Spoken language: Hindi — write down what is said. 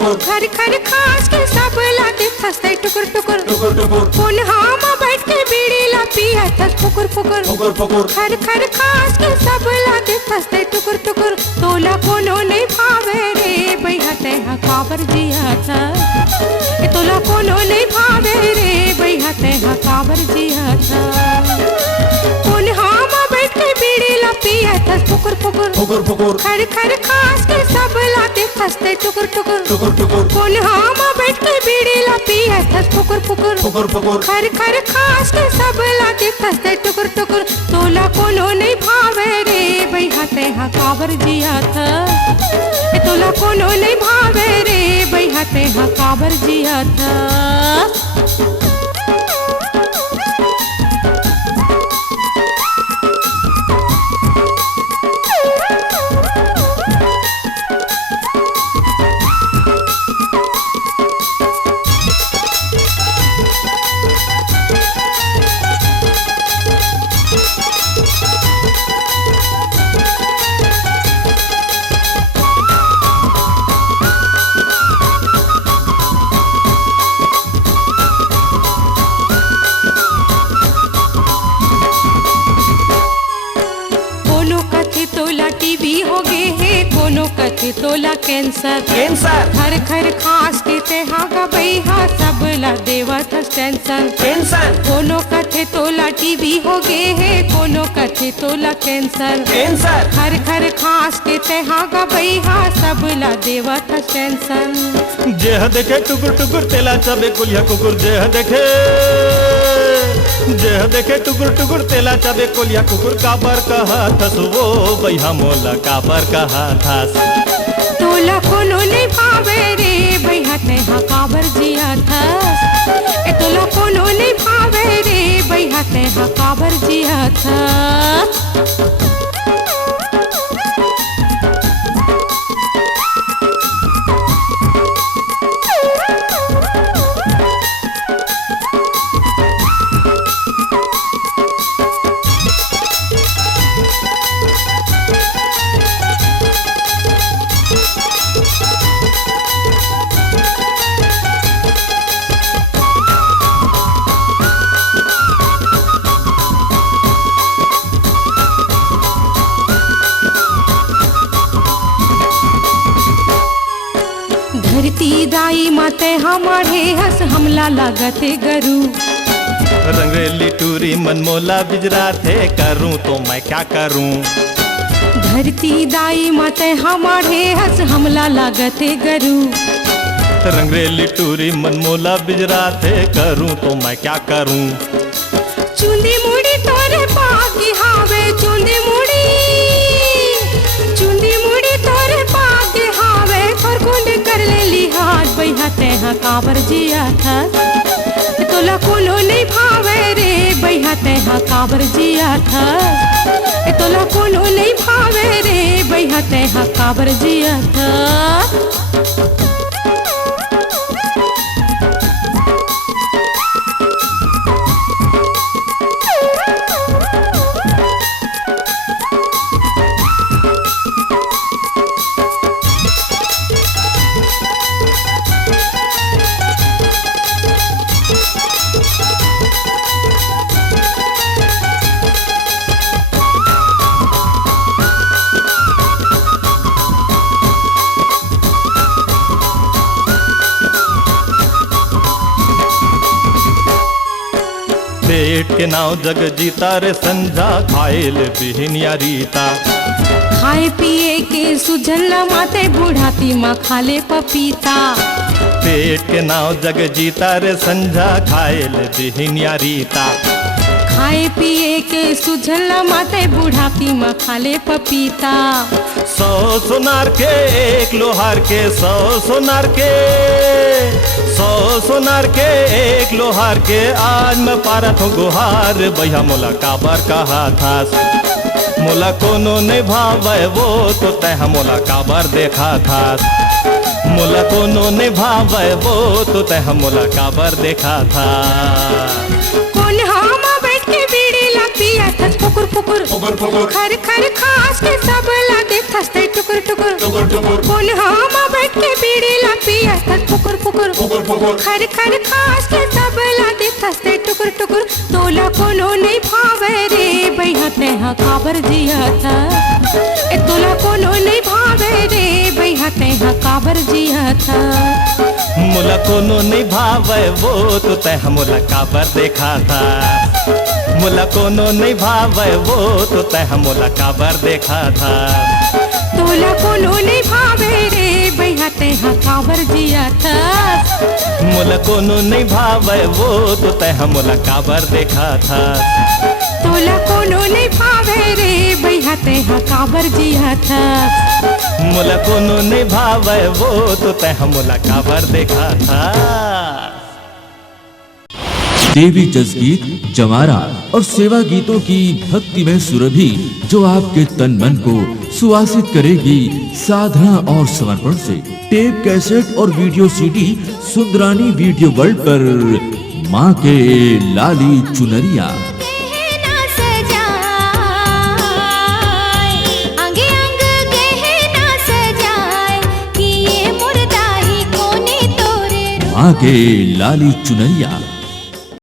टुकुर खर खर खास के सब लाते थसते टुकुर टुकुर टुकुर टुकुर कोनहाम बैठ के बीड़ी ला पिया थस फुकुर फुकुर फुकुर फुकुर खर खर खास के सब लाते थसते टुकुर टुकुर तोला कोनो नहीं भावे रे बैहते हा काबर जिया था तोला कोनो नहीं भावे रे बैहते हा काबर जिया था कोनहाम बैठ के बीड़ी ला पिया थस फुकुर फुकुर फुकुर फुकुर खर खर खास के सब लाते थसते टुकुर टुकुर टुकुर टुकुर कोनहाम बैठ के बीड़ी ला पिया थस फुकुर फुकुर फुकुर फुकुर खर खर खास के सब लाते थसते टुकुर टुकुर तोला कोनो नहीं भावे रे बैहते हा काबर जिया था तोला कोनो नहीं भावे रे बैहते हा काबर जिया था टीबी हो गए है कोनो कथे तोला कैंसर कैंसर खर खर खास के तेहा गबई हा सब ला देवत टेंशन कैंसर कोनो कथे तोला टीबी हो गए है कोनो कथे तोला कैंसर कैंसर खर खर खास के तेहा गबई हा सब ला देवत टेंशन जेह देखे टुकुर टुकुर तेला चबे कुलिया कुकुर जेह देखे टुकुर टुकुर तेला चबे कोलिया कुकुर काबर कहा थस वो भैया मोला काबर कहा थस तोला कोनो नहीं भावे रे भैया तेहा काबर जिया थस तोला कोनो नहीं भावे रे भैया तेहा काबर जिया थस धरती दाई माते हमारे हंस हमला लागते गरु रंगरेली टूरी मनमोला बिजरा थे करूं तो मैं क्या करूं धरती दाई माते हमारे हंस हमला लागते गरु रंगरेली टूरी मनमोला बिजरा थे करूं तो मैं क्या करूं चुंदी मुड़ी तोरे पागी हावे चुंदी मुड़ी तोरे पागी हावे और गुंड कर ले लिहाज बैहा तेहा काबर जिया था तोला कोनो नहीं भावे रे बैहा तेहा काबर जिया था तोला कोनो नहीं भावे रे बैहा तेहा काबर जिया था पेट के नाव जग जीता रे संझा खाइल बिहनिया रीता खाए पिए के सुझल माते बुढ़ाती माँ खाले पपीता पेट के नाव जग जीता रे संझा खाइल बिहनिया रीता खाए पिए के सुझल माते बुढ़ाती माँ खाले पपीता 100 सोनार के एक लोहार के 100 सोनार के 100 सोनार के एक लोहार के आज मैं पारत हूँ गुहार भैया मोला काबर कहा था मोला कोनो नहीं भावे वो तो तह मोला काबर देखा था मोला कोनो नहीं भावे वो तो तह मोला काबर देखा था कौन हम बैठ के बीड़ी ला पिया था पुकुर पुकुर पुकुर पुकुर खर खर खास के सबला देखत टुकुर टुकुर टुकुर टुकुर कोन हम बैठ के बीड़ी ला पियत पुकुर पुकुर पुकुर पुकुर खर खर खास के सबला देखत टुकुर टुकुर तोला कोनो नहीं भावे रे भैया तेहा काबर जिया था ए तोला कोनो नहीं भावे रे भैया तेहा काबर जिया था मोला कोनो नहीं भावे वो तो तह मोला काबर देखा था मोला कोनो नहीं भावे वो तो तह मोला काबर देखा था तोला कोनो नहीं भावे रे भैया तेहा काबर जिया था मोला कोनो नहीं भावे वो तो तह मोला काबर देखा था तोला कोनो नहीं भावे रे भैया तेहा काबर जिया था मोला कोनो नहीं भावे वो तो तह मोला काबर देखा था। देवी जसगीत, जवारा और सेवा गीतों की भक्तिमय सुरभि जो आपके तन मन को सुवासित करेगी साधना और समर्पण से। टेप, कैसेट और video CD Sundarani video world पर माँ के लाली चुनरिया। माँ के लाली चुनरिया।